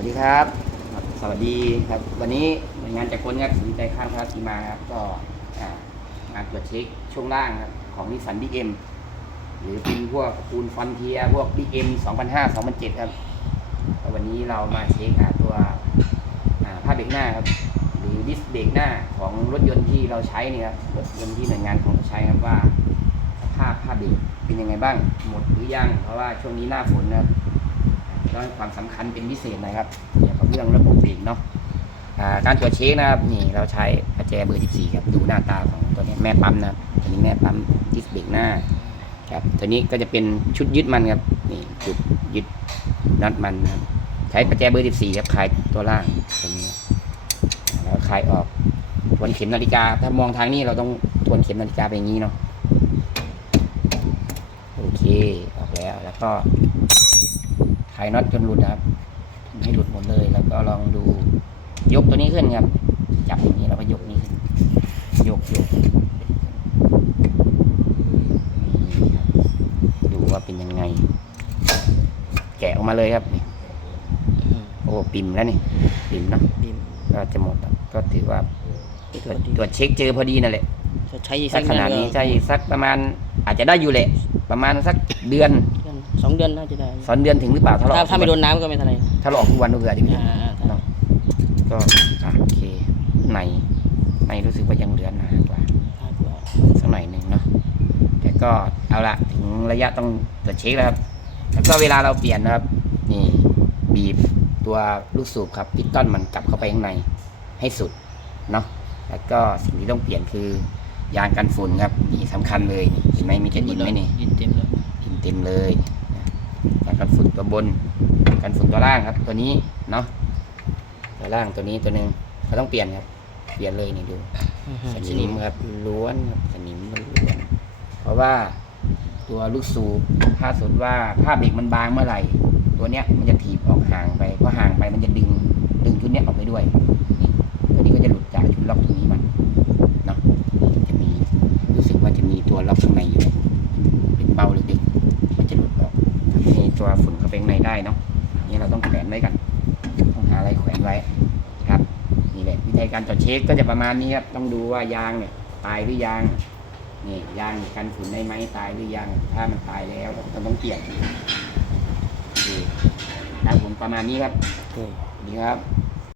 วัสดีครับ สวัสดีครับ วันนี้หน่วยงานจากคนครับสนใจข้ามพระทีมาครับ ก็อ่ามาตรวจเช็คช่วงล่างครับของนิสสันบิ๊กเอ็มหรือเป็นพวกปูนฟอนเทียพวกบิ๊กเอ็ม2005 2007ครับวันนี้เรามาเช็คตัวอ่าผ้าเบรกหน้าครับ หรือดิสเบรกหน้าของรถยนต์ที่เราใช้นี่ครับรถยนต์ที่หน่วยงานของเราใช้ครับว่าสภาพผ้าเบรกเป็นยังไงบ้างหมดหรือยังเพราะว่าช่วงนี้หน้าฝนนะครับ ต้องให้ความสำคัญเป็นพิเศษนะครับเกี่ยวกับเรื่องระบบเบรกเนาะการตรวจเช็คนะครับนี่เราใช้ประแจเบอร์ 14ครับดูหน้าตาของตัวนี้แม่ปั๊มนะครับตัวนี้แม่ปั๊มดิสเบรกหน้าครับตัวนี้ก็จะเป็นชุดยึดมันครับนี่จุดยึดน็อตมันนะครับใช้ประแจเบอร์ 14ครับคลายตัวล่างตรงนี้แล้วคลายออกทวนเข็มนาฬิกา ถ้ามองทางนี้เราต้องทวนเข็มนาฬิกาไปอย่างนี้เนาะโอเคออกแล้วแล้วก็ ไขน็อตจนหลุดนะครับให้หลุดหมดเลยแล้วก็ลองดูยกตัวนี้ขึ้นครับ จับอย่างนี้แล้วก็ยกนี้ขึ้นยกยกนี่ครับดูว่าเป็นยังไง แกะออกมาเลยครับนี่โอ้ปิ่มแล้วนี่ปิ่มเนอะบิมก็จะหมดแล้วก็ถือว่าตรวจดีตรวจเช็คเจอพอดีนั่นแหละจะใช้อีกสัสักกขนาดนี้เดือใช่สักประมาณ อาจจะได้อยู่แหละ ประมาณสักเดือน สองเดือนน่าจะได้สองเดือนถึงหรือเปล่าถ้าเราถ้าออกถ้าไม่ทุโดกวันนน้ำก็ไม่เท่าไหร่ถ้าเราออกทุกวันก็เผื่อดีพี่อ่าๆเนาะก็อะโอเคในในรู้สึกว่ายังเหลือหนากว่าครับสักหน่อยหนึ่งเนาะแต่ก็เอาละถึงระยะต้องตรวจเช็คแล้วครับแล้วก็เวลาเราเปลี่ยนนะครับ นี่บีบตัวลูกสูบครับพิสตอนมันกลับเข้าไปข้างในให้สุดเนาะแล้วก็สิ่งที่ต้องเปลี่ยนคือยางกันฝุ่นครับนี่สำคัญเลยนี่เห็นไหมมีกระดินไหมนี่ดินเต็มเลยดินเต็มเลยนะยาง กันฝุ่นตัวบน กันฝุ่นตัวล่างครับ ตัวนี้เนาะตัวล่างตัวนี้ตัวหนึ่งเราต้องเปลี่ยนครับ เปลี่ยนเลยนี่ดูสนิมครับล้วนครับสนิมล้วน เพราะว่าตัวลูกสูบถ้าสมมติว่าผ้าเบรกมันบางเมื่อไหร่ ตัวเนี้ยมันจะถีบออกห่างไปเพราะห่างไปมันจะดึงดึงชุดเนี้ยออกไปด้วยนี่ตัวนี้ก็จะหลุดจากชุดล็อกตรงนี้มันเนาะจะมีรู้สึกว่าจะมีตัวล็อกข้างในอยู่ เป็นเบ้าเล็กๆมันจะหลุดออกมี ตัวฝุ่นเข้าไปข้างในได้เนาะนี่เราต้องแขวนไว้กัน ต้องหาอะไรแขวนไว้ครับนี่แหละวิธีการตรวจเช็คก็จะประมาณนี้ครับต้องดูว่ายางเนี่ยตายหรือยังนี่ยางกันฝุ่นได้ไหมตายหรือยัง ถ้ามันตายแล้วก็ต้องเปลี่ยนดูครับผมประมาณนี้ครับอืมสวัสดีครับ